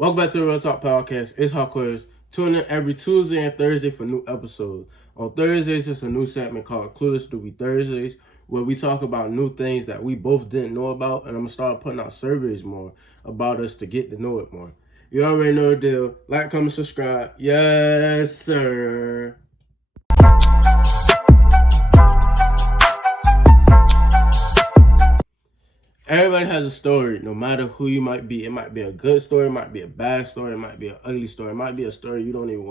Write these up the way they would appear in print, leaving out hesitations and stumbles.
Welcome back to the Real Talk Podcast. It's Hawkers. Tune in every Tuesday and Thursday for new episodes. On Thursdays, it's a new segment called Clueless Doobie Thursdays, where we talk about new things that we both didn't know about, and I'm going to start putting out surveys more about us to get to know it more. You already know the deal. Like, comment, subscribe. Yes, sir. Everybody has a story, no matter who you might be. It might be a good story, it might be a bad story, it might be an ugly story, it might be a story you don't even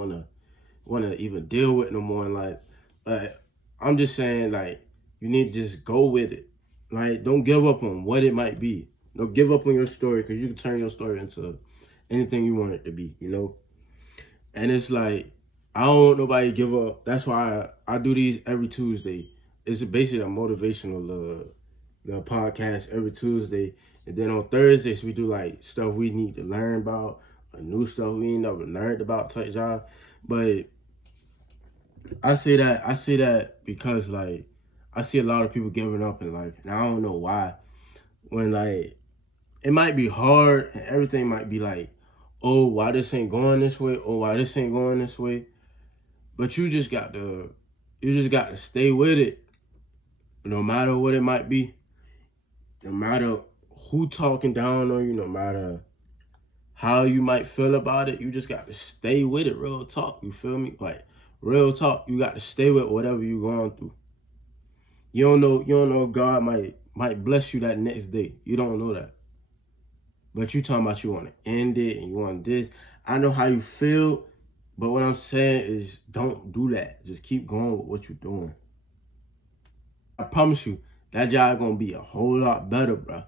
want to even deal with no more in life. But I'm just saying, like, you need to just go with it. Like, don't give up on what it might be. Don't give up on your story, because you can turn your story into anything you want it to be, you know? And it's like, I don't want nobody to give up. That's why I do these every Tuesday. It's basically a motivational podcast every Tuesday. And then on Thursdays, we do like stuff we need to learn about, new stuff we ain't never learned about type job. But I say that because, like, I see a lot of people giving up in life, and I don't know why. When, like, it might be hard and everything might be like, oh, why this ain't going this way? Oh, why this ain't going this way? But you just got to stay with it, no matter what it might be. No matter who talking down on you, no matter how you might feel about it, you just got to stay with it. Real talk, you feel me? Like, real talk, you got to stay with whatever you're going through. You don't know if God might bless you that next day. You don't know that. But you talking about you want to end it and you want this. I know how you feel, but what I'm saying is don't do that. Just keep going with what you're doing. I promise you, that job gonna be a whole lot better, bro.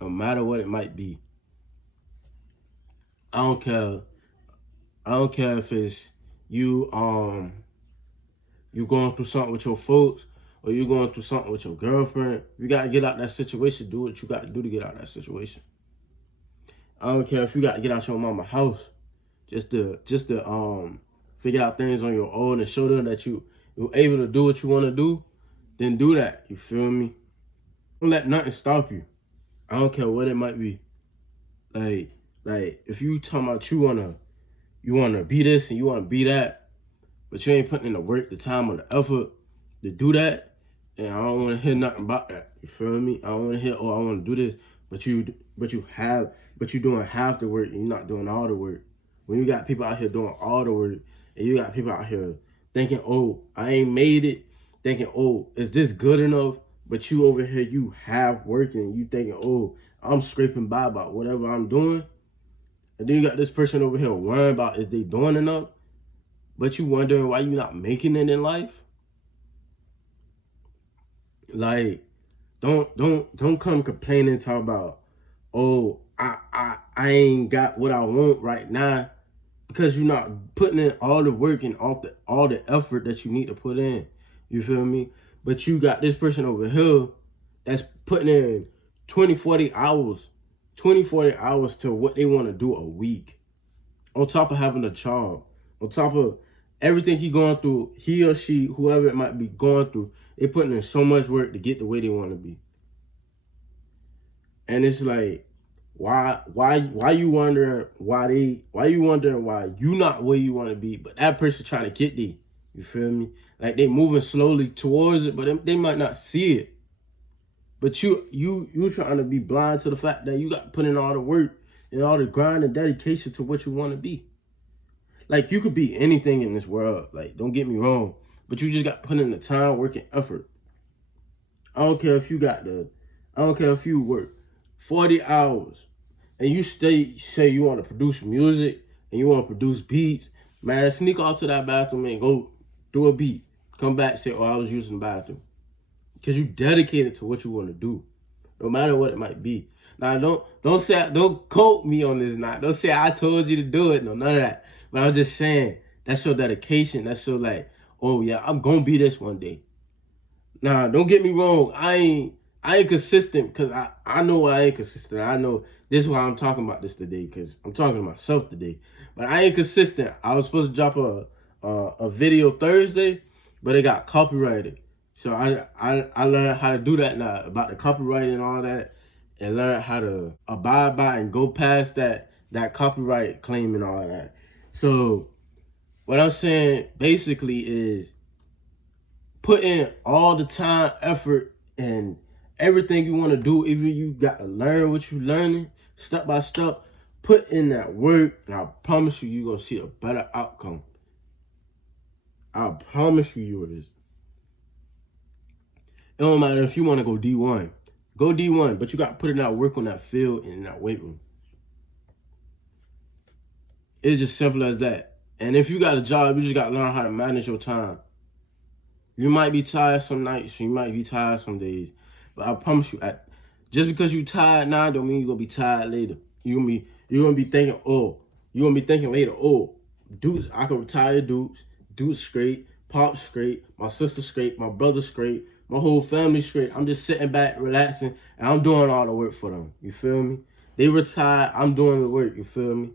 No matter what it might be. I don't care if it's you going through something with your folks or you going through something with your girlfriend. You gotta get out that situation. Do what you gotta do to get out that situation. I don't care if you gotta get out your mama's house just to figure out things on your own and show them that you're able to do what you want to do. Then do that. You feel me? Don't let nothing stop you. I don't care what it might be. Like if you talking about you wanna be this and you wanna be that, but you ain't putting in the work, the time, or the effort to do that, then I don't wanna hear nothing about that. You feel me? I don't wanna hear, oh, I wanna do this, but you doing half the work and you're not doing all the work. When you got people out here doing all the work and you got people out here thinking, oh, I ain't made it, thinking, oh, is this good enough? But you over here, you half working, you thinking, oh, I'm scraping by about whatever I'm doing. And then you got this person over here worrying about if they doing enough, but you wondering why you not making it in life. Like, don't come complaining, talk about, oh, I ain't got what I want right now, because you're not putting in all the work and all the effort that you need to put in. You feel me? But you got this person over here that's putting in 40 hours to what they want to do a week. On top of having a job, on top of everything he going through, he or she, whoever it might be going through, they putting in so much work to get the way they want to be. And it's like, why you wondering why you not where you want to be, but that person trying to get there. You feel me? Like, they moving slowly towards it, but they might not see it. But you trying to be blind to the fact that you got to put in all the work and all the grind and dedication to what you want to be. Like, you could be anything in this world. Like, don't get me wrong, but you just got to put in the time, work, and effort. I don't care if you work 40 hours and you say you want to produce music and you want to produce beats, man, sneak off to that bathroom and go do a beat. Come back, say, oh, I was using the bathroom. Because you dedicated to what you want to do, no matter what it might be. Now, don't quote me on this now. Don't say I told you to do it. No, none of that. But I'm just saying, that's your dedication. That's your, like, oh yeah, I'm gonna be this one day. Now, don't get me wrong. I ain't consistent, because I know I ain't consistent. I know this is why I'm talking about this today, because I'm talking to myself today. But I ain't consistent. I was supposed to drop a video Thursday, but it got copyrighted. So I learned how to do that now, about the copyright and all that, and learn how to abide by and go past that that copyright claim and all that. So what I'm saying basically is put in all the time, effort, and everything you want to do. Even you got to learn what you're learning step by step. Put in that work, and I promise you're going to see a better outcome. I promise you is. It don't matter if you want to go D1. Go D1, but you got to put in that work on that field and in that weight room. It's just simple as that. And if you got a job, you just got to learn how to manage your time. You might be tired some nights, you might be tired some days, but I promise you, just because you tired now don't mean you're going to be tired later. You're gonna be thinking, later, dudes, I can retire dudes straight, Pop straight, my sister straight, my brother straight, my whole family straight. I'm just sitting back, relaxing, and I'm doing all the work for them. You feel me? They retire, I'm doing the work. You feel me?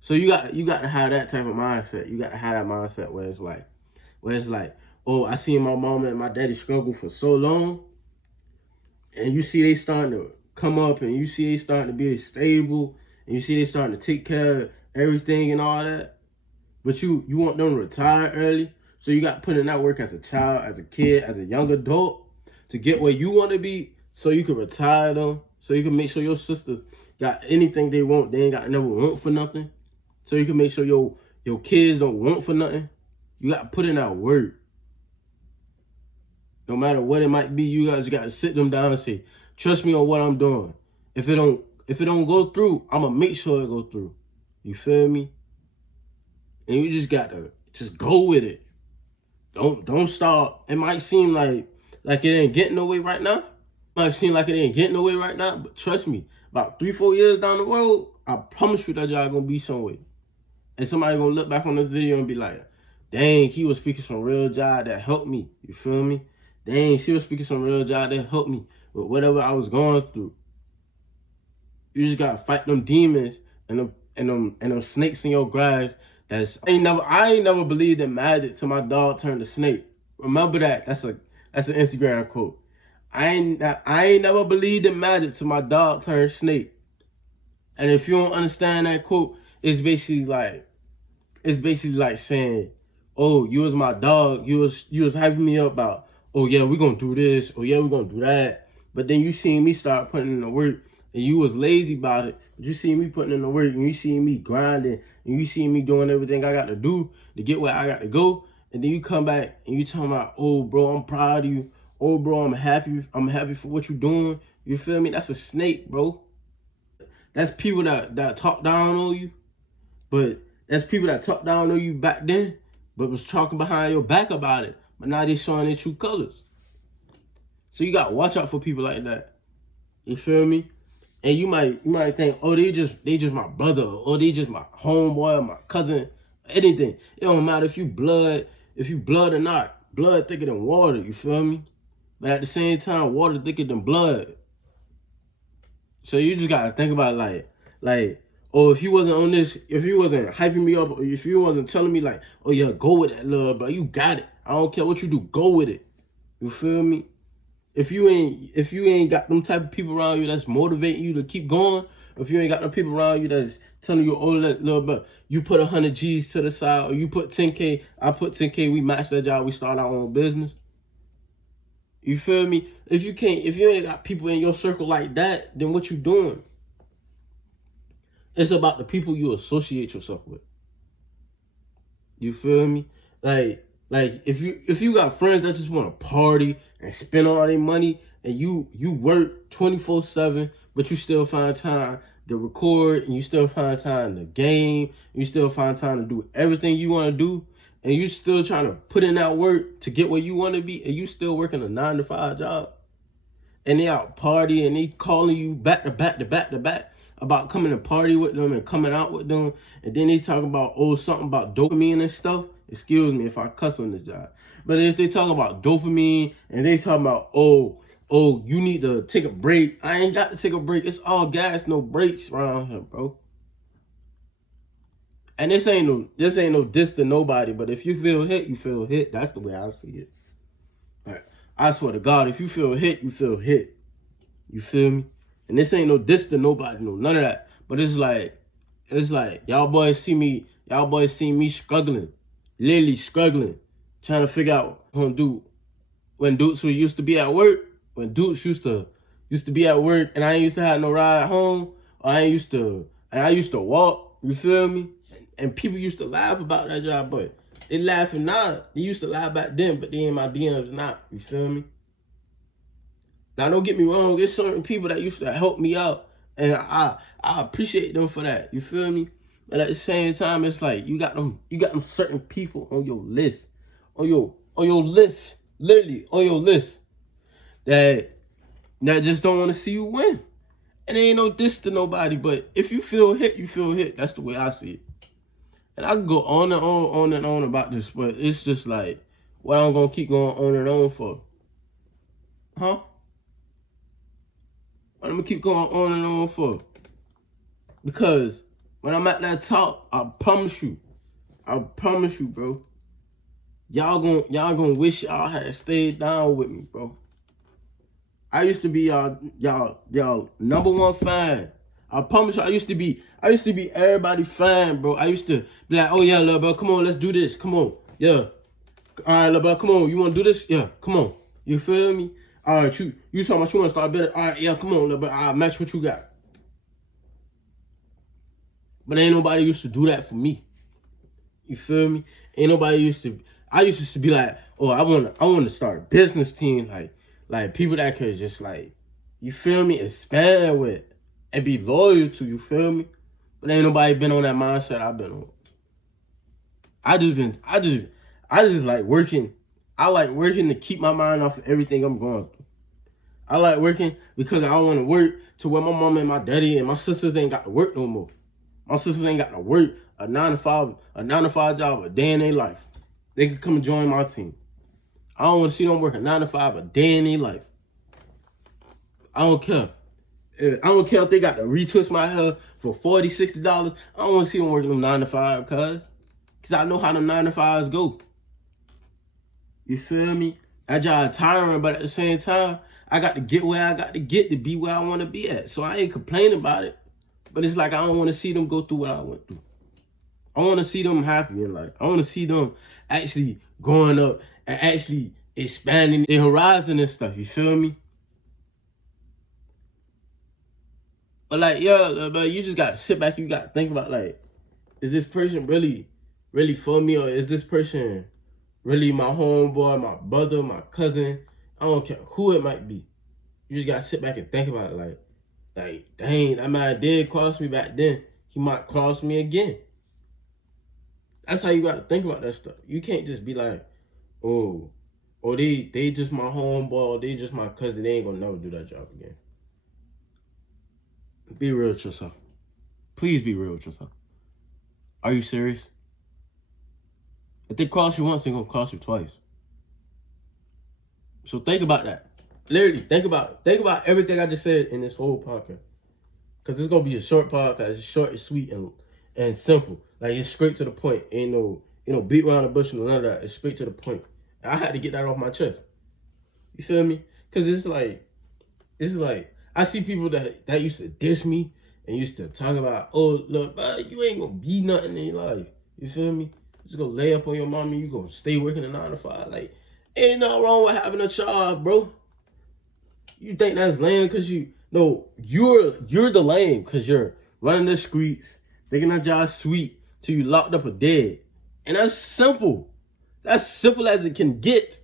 So you got to have that type of mindset. You got to have that mindset where it's like, oh, I seen my mama and my daddy struggle for so long, and you see they starting to come up, and you see they starting to be stable, and you see they starting to take care of everything and all that. But you want them to retire early, so you got to put in that work as a child, as a kid, as a young adult to get where you want to be, so you can retire them, so you can make sure your sisters got anything they want. They ain't got to never want for nothing. So you can make sure your kids don't want for nothing. You got to put in that work. No matter what it might be, you guys got to sit them down and say, trust me on what I'm doing. If it don't go through, I'm going to make sure it go through. You feel me? And you just got to just go with it. Don't stop. It might seem like it ain't getting no way right now. It might seem like it ain't getting no way right now, but trust me, about 3-4 years down the road, I promise you that y'all gonna be somewhere. And somebody gonna look back on this video and be like, dang, he was speaking some real job that helped me. You feel me? Dang, she was speaking some real job that helped me with whatever I was going through. You just gotta fight them demons and them snakes in your grass. I ain't never believed in magic till my dog turned a snake. Remember that. That's an Instagram quote. I ain't never believed in magic till my dog turned snake. And if you don't understand that quote, it's basically like saying, oh, you was my dog. You was hyping me up about, oh yeah, we're gonna do this. Oh yeah, we're gonna do that. But then you seen me start putting in the work, and you was lazy about it. But you see me putting in the work, and you see me grinding, and you see me doing everything I got to do to get where I got to go. And then you come back and you talking about, oh bro, I'm proud of you. Oh bro, I'm happy for what you're doing. You feel me? That's a snake, bro. That's people that talk down on you. But that's people that talk down on you back then, but was talking behind your back about it. But now they showing their true colors. So you gotta watch out for people like that. You feel me? And you might think, oh, they just my brother, or they just my homeboy, or my cousin, anything. It don't matter if you blood or not. Blood thicker than water, you feel me? But at the same time, water thicker than blood. So you just gotta think about like, oh, if you wasn't on this, if you wasn't hyping me up, or if you wasn't telling me like, oh yeah, go with that love, bro, you got it. I don't care what you do, go with it. You feel me? If you ain't got them type of people around you that's motivating you to keep going, if you ain't got no people around you that's telling you, oh, little bit, you put 100 G's to the side, or you put 10K, I put 10K, we match that job, we start our own business. You feel me? If you ain't got people in your circle like that, then what you doing? It's about the people you associate yourself with. You feel me? Like if you got friends that just want to party and spend all their money, and you work 24/7, but you still find time to record, and you still find time to game, you still find time to do everything you want to do, and you still trying to put in that work to get where you want to be, and you still working a 9-to-5 job, and they out partying, and they calling you back to back about coming to party with them and coming out with them, and then they talk about, oh, something about dopamine and stuff. Excuse me if I cuss on this job. But if they talk about dopamine and they talk about, oh, you need to take a break. I ain't got to take a break. It's all gas, no breaks around here, bro. And this ain't no diss to nobody, but if you feel hit, you feel hit. That's the way I see it. Right. I swear to God, if you feel hit, you feel hit. You feel me? And this ain't no diss to nobody, no, none of that. But it's like y'all boys see me struggling, literally struggling, trying to figure out what I'm gonna do when Dukes used to be at work, when Dukes used to be at work and I ain't used to have no ride home, or I used to walk, you feel me? And people used to laugh about that job, but they laughing now. They used to laugh back then, but they in my DMs not, you feel me? Now don't get me wrong, there's certain people that used to help me out, and I appreciate them for that, you feel me? But at the same time, it's like you got them certain people on your list, on your list, literally on your list, that just don't want to see you win. And it ain't no diss to nobody, but if you feel hit, you feel hit. That's the way I see it. And I can go on and on about this, but it's just like, what I'm gonna keep going on and on for? Huh? What I'm gonna keep going on and on for? Because when I'm at that top, I promise you, bro, y'all gonna wish y'all had stayed down with me, bro. I used to be y'all number one fan. I promise you, I used to be everybody's fan, bro. I used to be like, oh yeah, little bro, come on, let's do this. Come on. Yeah. All right, little bro, come on. You wanna do this? Yeah, come on. You feel me? All right, you talking about you wanna start better. All right, yeah, come on, little bro. I'll match what you got. But ain't nobody used to do that for me. You feel me? Ain't nobody used to. I used to be like, oh, I want to start a business team, like people that could just like, you feel me, expand with and be loyal to. You feel me? But ain't nobody been on that mindset I've been on. I just like working. I like working to keep my mind off of everything I'm going through. I like working because I don't want to work to where my mom and my daddy and my sisters ain't got to work no more. My sisters ain't got to work a 9 to 5 job a day in their life. They could come and join my team. I don't want to see them work a 9 to 5 a day in their life. I don't care. I don't care if they got to retwist my hair for $40, $60. I don't want to see them working them 9 to 5, cause I know how them 9 to 5s go. You feel me? That job tiring, but at the same time, I got to get where I got to get to be where I want to be at. So I ain't complaining about it. But it's like I don't want to see them go through what I went through. I want to see them happy in life. I want to see them actually growing up and actually expanding their horizon and stuff. You feel me? But like, yeah, but you just got to sit back. You got to think about, like, is this person really for me? Or is this person really my homeboy, my brother, my cousin? I don't care who it might be. You just got to sit back and think about it. Like, dang, that man did cross me back then. He might cross me again. That's how you got to think about that stuff. You can't just be like, oh, or they just my homeboy, or they just my cousin. They ain't gonna never do that job again. Be real with yourself. Please be real with yourself. Are you serious? If they cross you once, they're gonna cross you twice. So think about that. Literally, think about everything I just said in this whole podcast. Cause it's gonna be a short podcast. It's short and sweet and simple. Like, it's straight to the point. Ain't no beat around the bush and none of that. It's straight to the point. I had to get that off my chest. You feel me? Cause it's like I see people that used to diss me and used to talk about, oh look, you ain't gonna be nothing in your life. You feel me? Just gonna lay up on your mom and you gonna stay working a 9 to 5. Like, ain't nothing wrong with having a job, bro. You think that's lame because you're the lame because you're running the streets, making that job sweet till you locked up or dead. And that's simple. That's simple as it can get.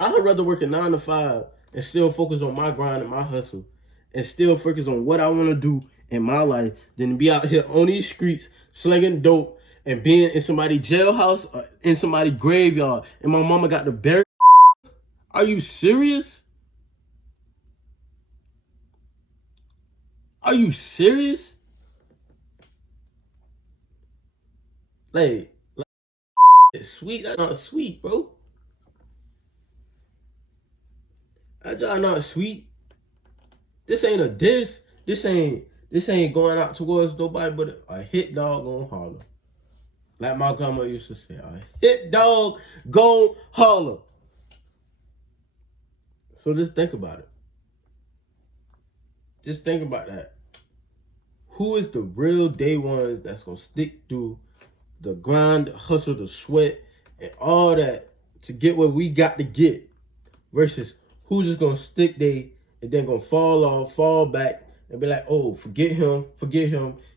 I'd rather work a 9 to 5 and still focus on my grind and my hustle and still focus on what I want to do in my life than to be out here on these streets slinging dope and being in somebody's jailhouse or in somebody's graveyard and my mama got to bury. Are you serious? Are you serious? Like it's sweet. That's not sweet, bro. That job not sweet. This ain't a diss. This ain't going out towards nobody but a hit dog gon' holler. Like my grandma used to say, a hit dog gon' holler. So just think about it. Just think about that. Who is the real day ones that's gonna stick through the grind, the hustle, the sweat, and all that to get what we got to get, versus who's just gonna stick they and then gonna fall off, fall back, and be like, oh, forget him.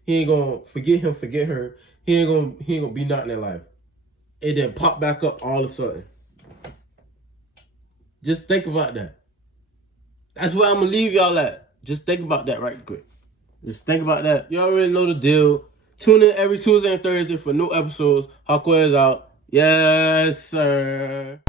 He ain't gonna forget him, forget her. He ain't gonna be nothing in life. And then pop back up all of a sudden. Just think about that. That's where I'm gonna leave y'all at. Just think about that right quick. Just think about that. You already know the deal. Tune in every Tuesday and Thursday for new episodes. Hawkway is out. Yes, sir.